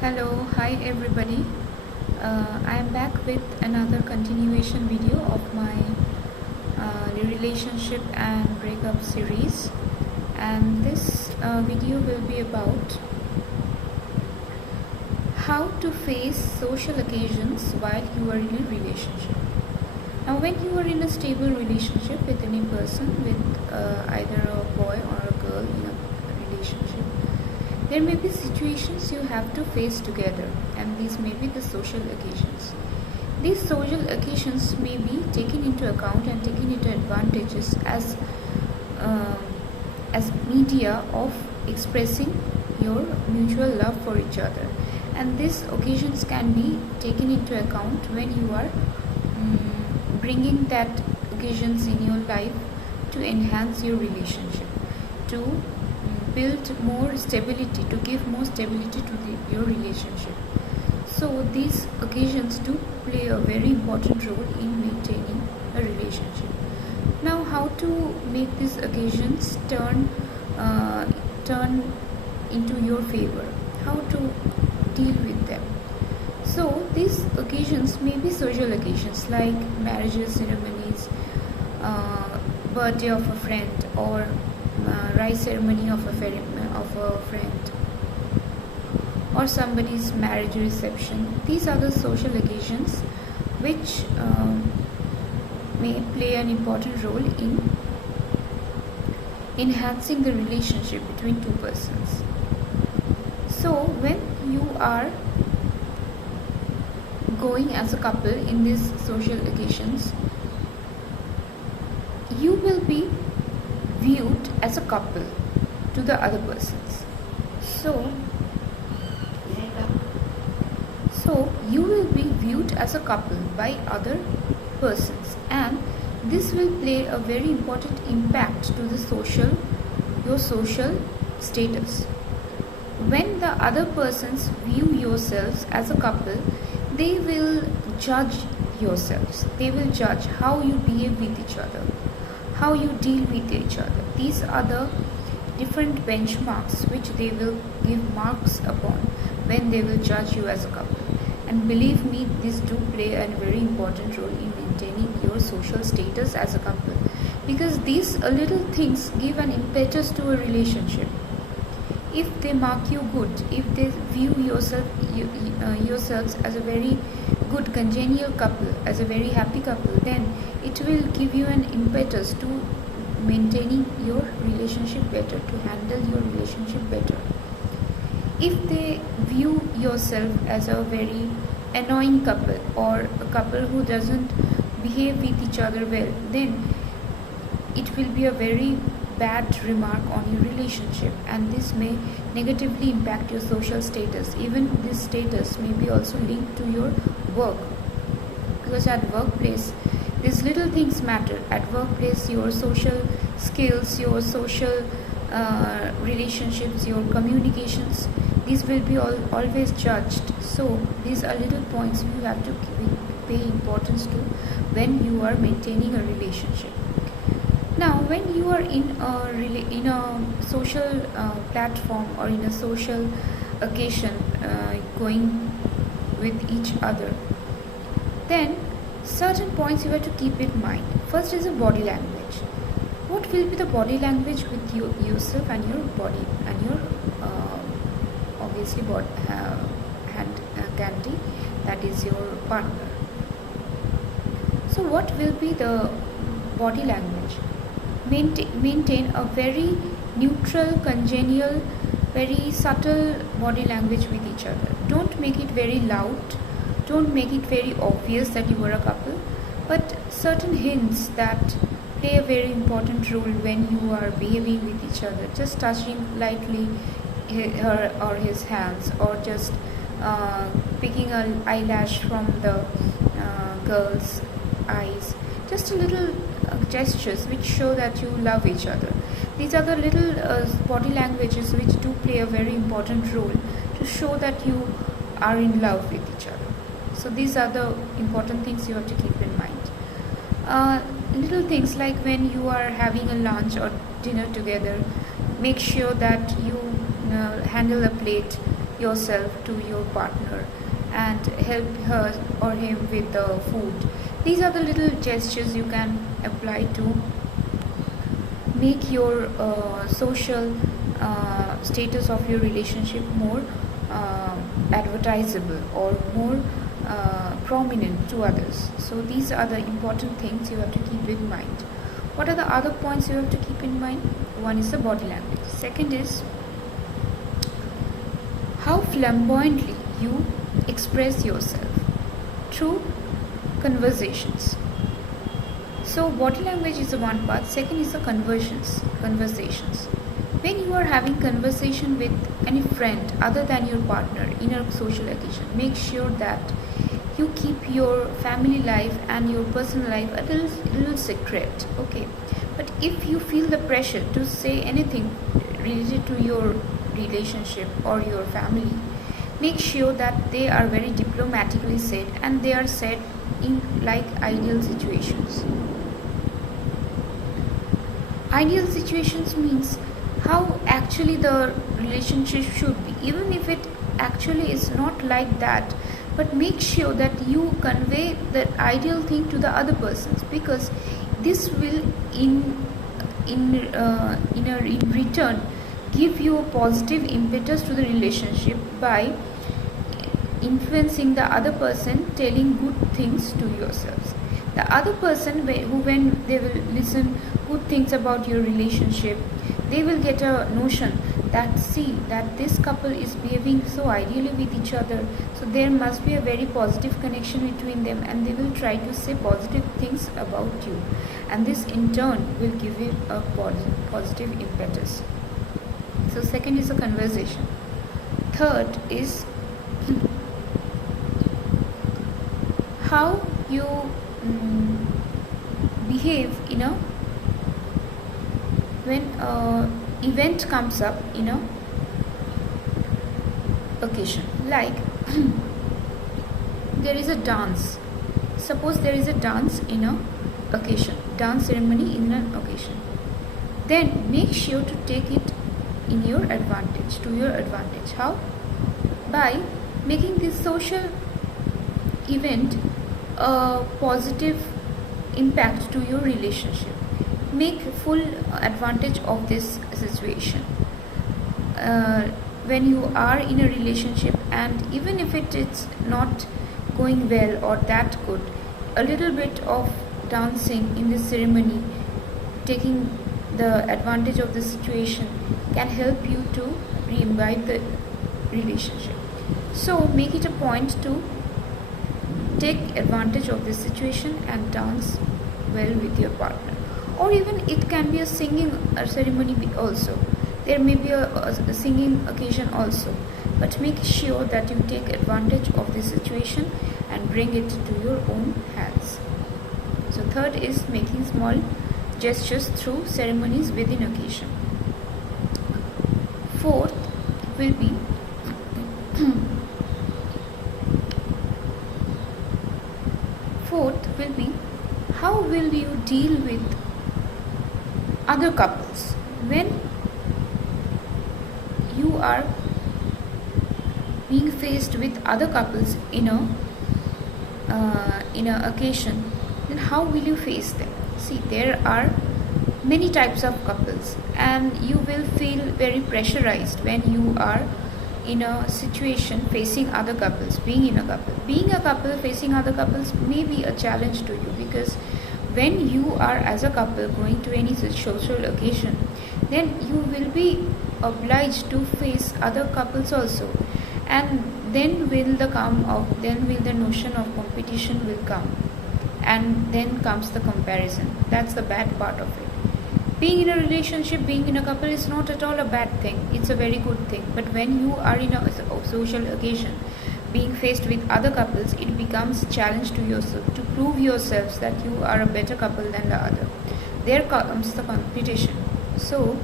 Hello, hi everybody. I am back with another continuation video of my relationship and breakup series, and this video will be about how to face social occasions while you are in a relationship. Now, when you are in a stable relationship with any person, with either a boy or a girl in a relationship, there may be situations you have to face together, and these may be the social occasions. These social occasions may be taken into account and taken into advantages uh, as media of expressing your mutual love for each other. And these occasions can be taken into account when you are bringing that occasions in your life to enhance your relationship, to build more stability, to give more stability to your relationship. So these occasions do play a very important role in maintaining a relationship. Now, how to make these occasions turn into your favor? How to deal with them? So these occasions may be social occasions like marriages, ceremonies, birthday of a friend, or rice ceremony of a friend, or somebody's marriage reception. These are the social occasions which may play an important role in enhancing the relationship between two persons. So when you are going as a couple in these social occasions, you will be viewed as a couple to the other persons. So you will be viewed as a couple by other persons, and this will play a very important impact to your social status. When the other persons view yourselves as a couple, they will judge yourselves. They will judge how you behave with each other, how you deal with each other. These are the different benchmarks which they will give marks upon when they will judge you as a couple. And believe me, these do play a very important role in maintaining your social status as a couple, because these little things give an impetus to a relationship. If they mark you good, if they view yourselves as a very good congenial couple, as a very happy couple, then it will give you an impetus to maintaining your relationship better, to handle your relationship better. If they view yourself as a very annoying couple, or a couple who doesn't behave with each other well, then it will be a very bad remark on your relationship, and this may negatively impact your social status. Even this status may be also linked to your work, because at workplace these little things matter. At workplace, your social skills, your social relationships, your communications, these will be always judged. So these are little points you have to pay importance to when you are maintaining a relationship. Now, when you are in a social platform, or in a social occasion, going with each other, then certain points you have to keep in mind. First is a body language. What will be the body language with yourself and your body and your obviously hand candy, that is your partner. So what will be the body language? Maintain a very neutral, congenial, very subtle body language with each other. Don't make it very loud, don't make it very obvious that you are a couple, but certain hints that play a very important role when you are behaving with each other. Just touching lightly her or his hands, or just picking an eyelash from the girl's eyes. Just a little gestures which show that you love each other. These are the little body languages which do play a very important role to show that you are in love with each other. So these are the important things you have to keep in mind. Little things like when you are having a lunch or dinner together, make sure that you handle a plate yourself to your partner and help her or him with the food. These are the little gestures you can apply to make your social status of your relationship more advertisable or more prominent to others. So these are the important things you have to keep in mind. What are the other points you have to keep in mind? One is the body language. Second is how flamboyantly you express yourself through conversations. So body language is the one part. Second is the conversations. When you are having conversation with any friend other than your partner in a social occasion, make sure that you keep your family life and your personal life a little secret, okay? But if you feel the pressure to say anything related to your relationship or your family, make sure that they are very diplomatically said and they are said in like ideal situations. Ideal situations means how actually the relationship should be, even if it actually is not like that, but make sure that you convey the ideal thing to the other persons, because this will in return give you a positive impetus to the relationship by influencing the other person, telling good things to yourselves. The other person when they will listen good things about your relationship, they will get a notion that that this couple is behaving so ideally with each other, so there must be a very positive connection between them, and they will try to say positive things about you, and this in turn will give you a positive impetus. So second is a conversation. Third is how you behave when event comes up in a occasion, like there is a dance. Suppose there is a dance in a occasion, dance ceremony in an occasion, then make sure to take it in your advantage, to your advantage. How? By making this social event a positive impact to your relationship. Make full advantage of this situation. When you are in a relationship, and even if it is not going well or that good, a little bit of dancing in this ceremony, taking the advantage of the situation, can help you to re-imbibe the relationship. So make it a point to take advantage of this situation and dance well with your partner. Or even it can be a singing ceremony also. There may be a singing occasion also, but make sure that you take advantage of this situation and bring it to your own hands. So third is making small gestures through ceremonies within occasion. Fourth will be how will you deal with other couples when you are being faced with other couples in a occasion. Then how will you face them? See, there are many types of couples, and you will feel very pressurized when you are in a situation facing other couples. Being a couple facing other couples may be a challenge to you, because when you are as a couple going to any social occasion, then you will be obliged to face other couples also, and then will the notion of competition will come, and then comes the comparison. That's the bad part of it. Being in a relationship, being in a couple is not at all a bad thing. It's a very good thing. But when you are in a social occasion, being faced with other couples, it becomes a challenge to yourself to prove yourselves that you are a better couple than the other. There comes the competition. So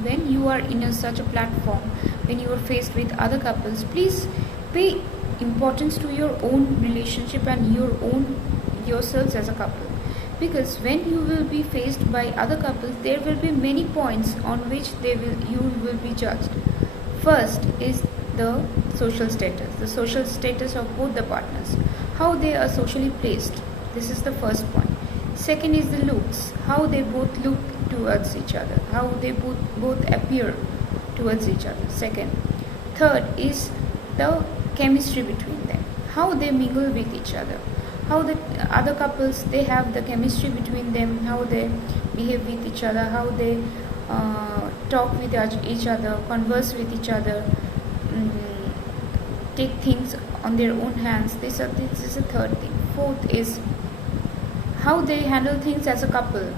when you are in such a platform, when you are faced with other couples, please pay importance to your own relationship and yourselves as a couple. Because when you will be faced by other couples, there will be many points on which you will be judged. First is the social status of both the partners, how they are socially placed. This is the first point. Second is the looks, how they both look towards each other, how they both appear towards each other. Second. Third is the chemistry between them, how they mingle with each other, how the other couples, they have the chemistry between them, how they behave with each other, how they talk with each other, converse with each other, take things on their own hands. This is the third thing. Fourth is how they handle things as a couple,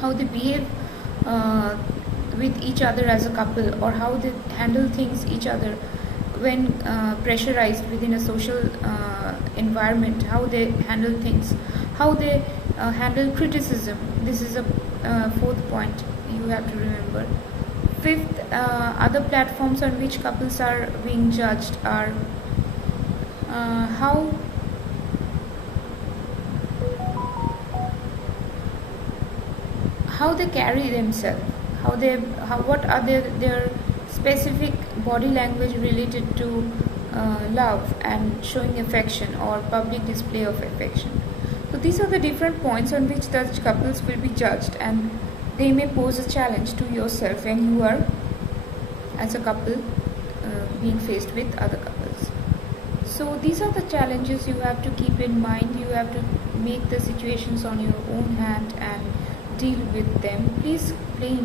how they behave with each other as a couple, or how they handle things each other when pressurized within a social environment, how they handle things, how they handle criticism. This is a fourth point you have to remember. Fifth, other platforms on which couples are being judged are how they carry themselves, what are their specific body language related to love and showing affection or public display of affection. So these are the different points on which the couples will be judged, and they may pose a challenge to yourself when you are as a couple being faced with other couples. So these are the challenges you have to keep in mind. You have to make the situations on your own hand and deal with them. Please pay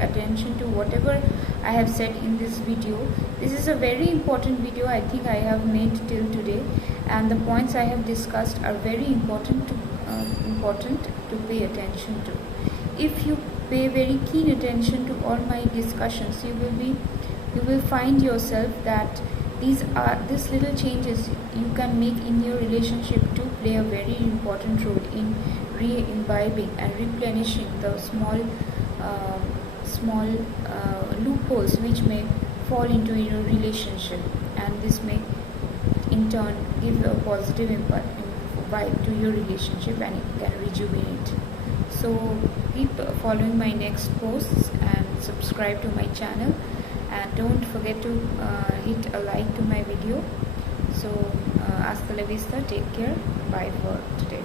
attention to whatever I have said in this video. This is a very important video I think I have made till today, and the points I have discussed are very important to pay attention to. If you pay very keen attention to all my discussions, you will find yourself that these little changes you can make in your relationship to play a very important role in re-imbibing and replenishing the small loopholes which may fall into your relationship, and this may in turn give a positive vibe to your relationship, and it can rejuvenate. So keep following my next posts and subscribe to my channel, and don't forget to hit a like to my video. So hasta la vista, take care, bye for today.